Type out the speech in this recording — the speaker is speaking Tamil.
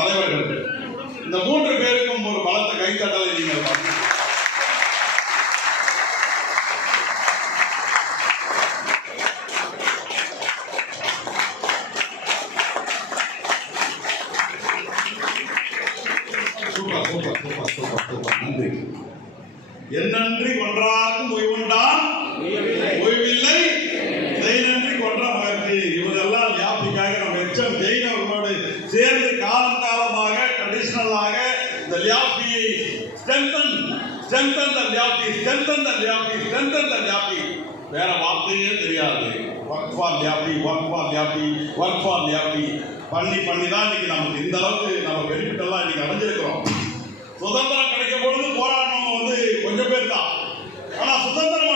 தலைவர்கள். இந்த 3 பேருக்கும் ஒரு பலத்த கைத்தட்டலை நீங்கள் பார்த்து. நன்றி. என்னன்றி கொன்றார்க்கும் ஓய்வுண்டான் ஓய்வில்லை, இதை நன்றி கொன்ற மகற்கு. இவங்கெல்லாம் லியாப்திக்காக நம்ம எச்எம் ஜெயின் அவர்களோடு சேர்ந்து காலம் காலமாக ட்ரெடிஷனலாக இந்த லியாப்தியை ஸ்ட்ரென்தன் த லியாப்தி வேற வார்த்தையே தெரியாது. ஒர்க் ஃபார் லியாப்தி பண்ணி தான் இன்னைக்கு நமக்கு இந்த அளவுக்கு நம்ம பெனிஃபிட் எல்லாம் இன்னைக்கு அடைஞ்சிருக்கிறோம். சுதந்திரம் கிடைக்கும் பொழுது போராடினவங்க கொஞ்சம் பேர் தான். ஆனா சுதந்திரம்